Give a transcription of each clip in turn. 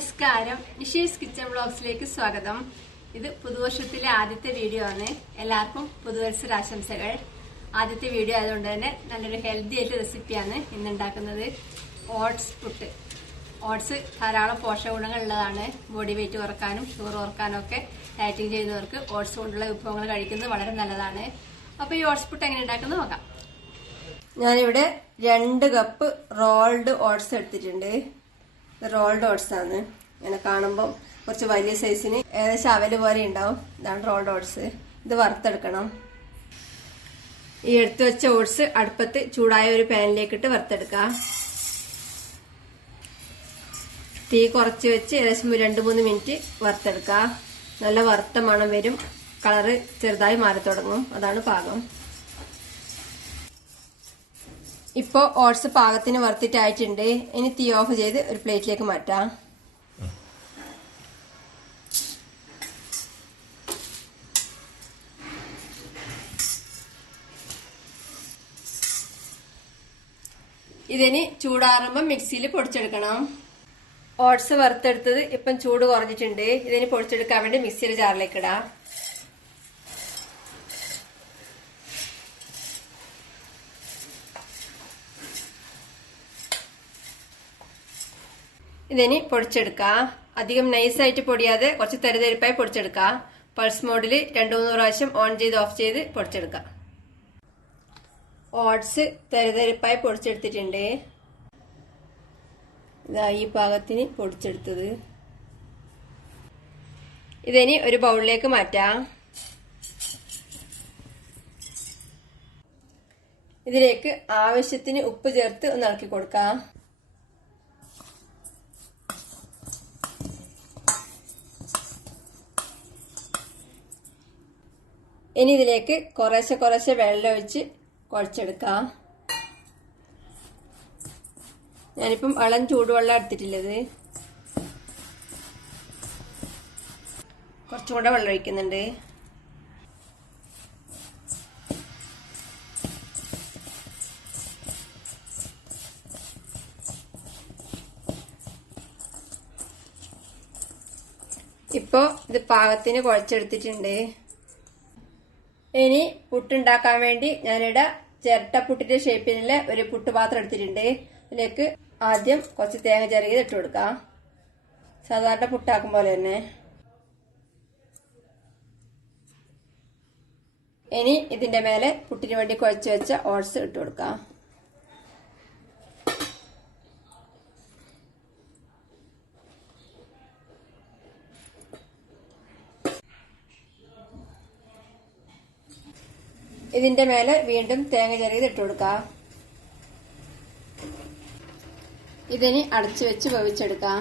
നമസ്കാരം, നിഷേസ് കിച്ചൺ വ്ളോഗ്സിലേക്ക് സ്വാഗതം. ഇത് പുതുവർഷത്തിലെ ആദ്യത്തെ വീഡിയോ ആണ്. എല്ലാവർക്കും പുതുവത്സരാശംസകൾ. ആദ്യത്തെ വീഡിയോ ആയതുകൊണ്ട് തന്നെ നല്ലൊരു ഹെൽത്തി ആയിട്ട് റെസിപ്പിയാണ് ഇന്നുണ്ടാക്കുന്നത്. ഓട്സ് പുട്ട്. ഓട്സ് ധാരാളം പോഷക ഗുണങ്ങൾ ഉള്ളതാണ്. ബോഡി വെയിറ്റ് കുറക്കാനും ഷുഗർ കുറക്കാനും ഒക്കെ ഡയറ്റിംഗ് ചെയ്യുന്നവർക്ക് ഓട്സ് കൊണ്ടുള്ള വിഭവങ്ങൾ കഴിക്കുന്നത് വളരെ നല്ലതാണ്. അപ്പൊ ഈ ഓട്സ് പുട്ട് എങ്ങനെ ഉണ്ടാക്കുന്നത് നോക്കാം. ഞാനിവിടെ 2 കപ്പ് റോൾഡ് ഓട്സ് എടുത്തിട്ടുണ്ട്. റോൾഡ് ഓട്സ് ആണ്. ഇങ്ങനെ കാണുമ്പോൾ കുറച്ച് വലിയ സൈസിന് ഏകദേശം അവല് പോലെ ഉണ്ടാവും. ഇതാണ് റോൾഡ് ഓട്സ്. ഇത് വറുത്തെടുക്കണം. ഈ എടുത്തു വെച്ച ഓട്സ് അടുപ്പത്ത് ചൂടായ ഒരു പാനിലേക്ക് ഇട്ട് വറുത്തെടുക്കാം. തീ കുറച്ച് വെച്ച് ഏകദേശം 2-3 മിനിറ്റ് വറുത്തെടുക്കാം. നല്ല വറുത്ത മണം വരും. കളറ് ചെറുതായി മാറി തുടങ്ങും. അതാണ് പാകം. ഇപ്പോ ഓട്സ് പാകത്തിന് വറുത്തിട്ടായിട്ടുണ്ട്. ഇനി തീ ഓഫ് ചെയ്ത് ഒരു പ്ലേറ്റിലേക്ക് മാറ്റാം. ഇതിന് ചൂടാറുമ്പോൾ മിക്സിയിൽ പൊടിച്ചെടുക്കണം. ഓട്സ് വറുത്തെടുത്തത് ഇപ്പം ചൂട് കുറഞ്ഞിട്ടുണ്ട്. ഇതിന് പൊടിച്ചെടുക്കാൻ വേണ്ടി മിക്സിയുടെ ജാറിലേക്ക് ഇടാം. ഇതിന് പൊടിച്ചെടുക്കാം. അധികം നൈസായിട്ട് പൊടിയാതെ കുറച്ച് തരിതരിപ്പായി പൊടിച്ചെടുക്കാം. പൾസ് മോഡിൽ 2-3 പ്രാവശ്യം ഓൺ ചെയ്ത് ഓഫ് ചെയ്ത് പൊടിച്ചെടുക്കാം. ഓട്സ് തരിതരിപ്പായി പൊടിച്ചെടുത്തിട്ടുണ്ട്. ഇതാ ഈ പാകത്തിന് പൊടിച്ചെടുത്തത്. ഇതിനി ഒരു ബൗളിലേക്ക് മാറ്റാം. ഇതിലേക്ക് ആവശ്യത്തിന് ഉപ്പ് ചേർത്ത് ഒന്ന് ഇളക്കി കൊടുക്കാം. ഇനി ഇതിലേക്ക് കുറേശ്ശെ വെള്ളം ഒഴിച്ച് കുഴച്ചെടുക്കാം. ഞാനിപ്പം ഇളം ചൂടുവെള്ളം എടുത്തിട്ടുള്ളത്. കുറച്ചും കൂടെ വെള്ളം ഒഴിക്കുന്നുണ്ട്. ഇപ്പോ ഇത് പാകത്തിന് കുഴച്ചെടുത്തിട്ടുണ്ട്. ഇനി പുട്ടുണ്ടാക്കാൻ വേണ്ടി ഞാനിവിടെ ചിരട്ടപ്പുട്ടിന്റെ ഷേപ്പിലുള്ള ഒരു പുട്ടുപാത്രം എടുത്തിട്ടുണ്ട്. ഇതിലേക്ക് ആദ്യം കുറച്ച് തേങ്ങ ചിരകിയത് ഇട്ട് കൊടുക്കാം. സാധാരണ പുട്ടാക്കും പോലെ തന്നെ. ഇനി ഇതിന്റെ മേലെ പുട്ടിന് വേണ്ടി കുഴച്ച് വെച്ച ഓട്സ് ഇട്ട് കൊടുക്കാം. ഇതിന്റെ മേലെ വീണ്ടും തേങ്ങ ചിരകിയത് ഇട്ട് കൊടുക്കാം. ഇതിന് അടച്ചു വെച്ച് വേവിച്ചെടുക്കാം.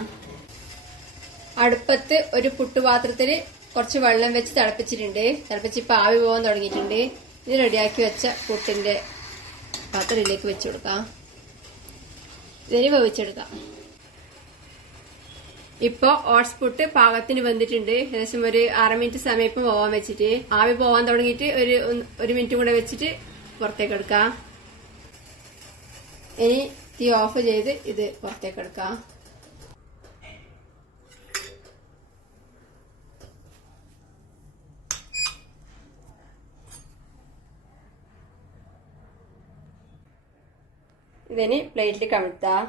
അടുപ്പത്ത് ഒരു പുട്ടുപാത്രത്തിൽ കുറച്ച് വെള്ളം വെച്ച് തിളപ്പിച്ചിട്ടുണ്ട്. തിളപ്പിച്ച് ഇപ്പൊ ആവി പോകാൻ തുടങ്ങിയിട്ടുണ്ട്. ഇത് റെഡിയാക്കി വെച്ച പുട്ടിന്റെ പാത്രത്തിലേക്ക് വെച്ചു കൊടുക്കാം. ഇതിന് വേവിച്ചെടുക്കാം. ഇപ്പൊ ഓട്സ് പുട്ട് പാകത്തിന് വെന്തിട്ടുണ്ട്. ഏകദേശം ഒരു 6 മിനിറ്റ് സമയം ഇപ്പം പോവാൻ വെച്ചിട്ട് ആവി പോവാൻ തുടങ്ങിയിട്ട് ഒരു മിനിറ്റ് കൂടെ വെച്ചിട്ട് പുറത്തേക്ക് എടുക്കാം. ഇനി തീ ഓഫ് ചെയ്ത് ഇത് പുറത്തേക്ക് എടുക്കാം. ഇതിന് പ്ലേറ്റിൽ കമിഴ്ത്താം.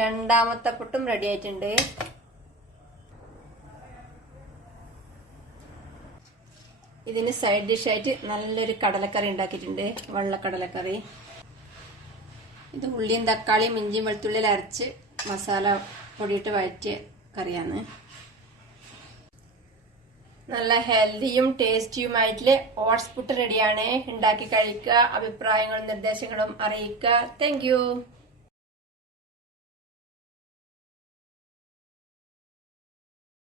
രണ്ടാമത്തെ പുട്ടും റെഡി ആയിട്ടുണ്ട്. ഇതിന് സൈഡ് ഡിഷായിട്ട് നല്ലൊരു കടലക്കറി ഉണ്ടാക്കിയിട്ടുണ്ട്. വെള്ളക്കടലക്കറി. ഇത് ഉള്ളിയും തക്കാളിയും ഇഞ്ചിയും വെളുത്തുള്ളിയിൽ അരച്ച് മസാല പൊടിയിട്ട് വഴറ്റിയ കറിയാണ്. നല്ല ഹെൽത്തിയും ടേസ്റ്റിയുമായിട്ടുള്ള ഓട്സ് പുട്ട് റെഡിയാണ്. ഉണ്ടാക്കി കഴിക്കുക. അഭിപ്രായങ്ങളും നിർദ്ദേശങ്ങളും അറിയിക്കുക. Thank you.